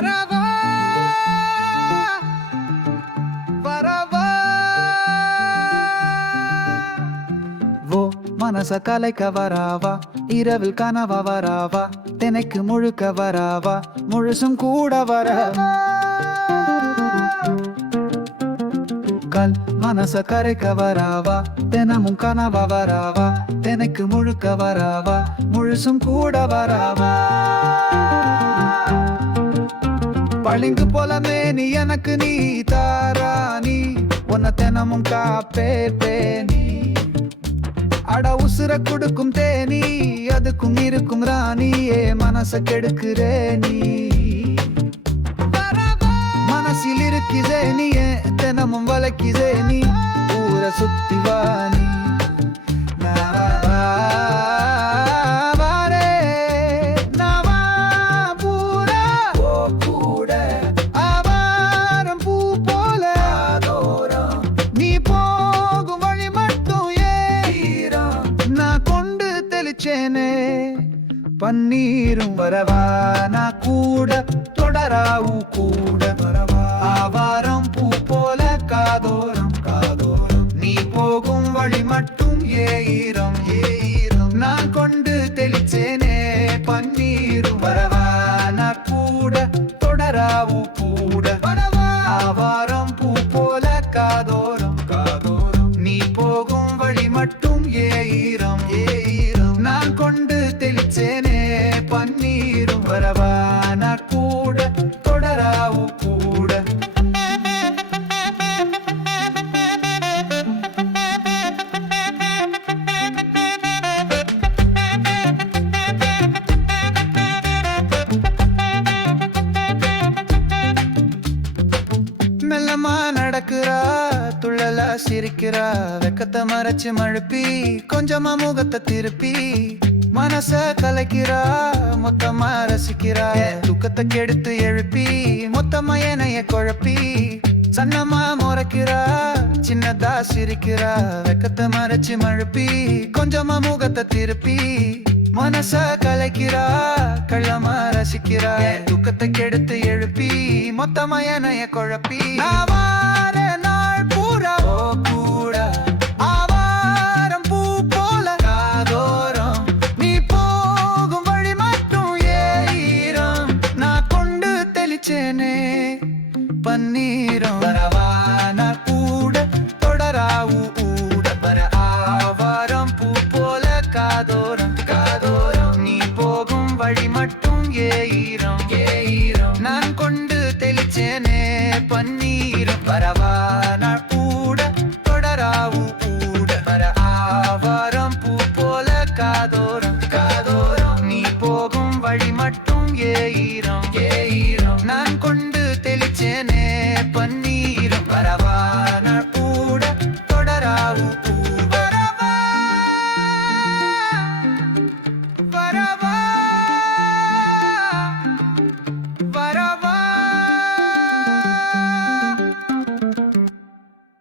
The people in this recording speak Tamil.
வரவா? வரவா? ஓ மனச கலைக்க வராவா? இரவில் கனவா வராவா? தினைக்கு முழுக்க வராவா? முழுசும் கூட வராவா? கல் மனச கரைக்க வராவா? தினமும் கனவா வராவா? தினைக்கு முழுக்க வராவா? முழுசும் கூட வராவா? பளிங்கு போலமே நீ எனக்கு நீ தாராணி உன்னை தினமும் காப்பே பேணி அட உசுர கொடுக்கும் தேனி அதுக்கும் இருக்கும் ராணி ஏ மனச கெடுக்கிறே நீ. மனசில் இருக்குதே நீ தினமும் வளைக்குதே நீ. ஊரை சுத்தி வாணி நீ. வச்சேனே. பன்னீரும் வரவானா கூட தொடராவு கூட. வரவா ஆவாரம் பூ போல காதோரம் காதோரம். நீ போகும் வழி மட்டும் ஏ ஈரம் ஏ ஈரம். நான் கொண்டு தெளிச்சேனே பன்னீரும் வரவானா கூட தொடராவு கூட. வரவா ஆவாரம் வரவா நான் கூட தொடராவு கூட. மெல்லமா நடக்கிறா துள்ளலா சிரிக்கிறா வெக்கத்தை மறைச்சு மழுப்பி கொஞ்சமா முகத்தை திருப்பி மனச கலைக்கிறா. மொத்தமா ரசிக்கிறாய. தூக்கத்தை கெடுத்து எழுப்பி மொத்தமா என்னைய குழப்பி. சன்னமா முறைக்கிறா சின்னதா சிரிக்கிறா. வெக்கத்தை மறைச்சு மழுப்பி கொஞ்சமா முகத்தை திருப்பி. மனச கலைக்கிறா கள்ளமா ரசிக்கிறா தூக்கத்தை கெடுத்து எழுப்பி மொத்தமா என்னைய குழப்பி. நான் வார நாள் பூரா. ஓ பன்னீரம். வரவான கூட தொடராவு ஊட. வர ஆவாரம் பூ போல காதோரம். காதோரம். நீ போகும் வழி மட்டும் ஏறம் ஏறம் நான் கொண்டு தெளிச்சேனே பன்னீரம். வரவா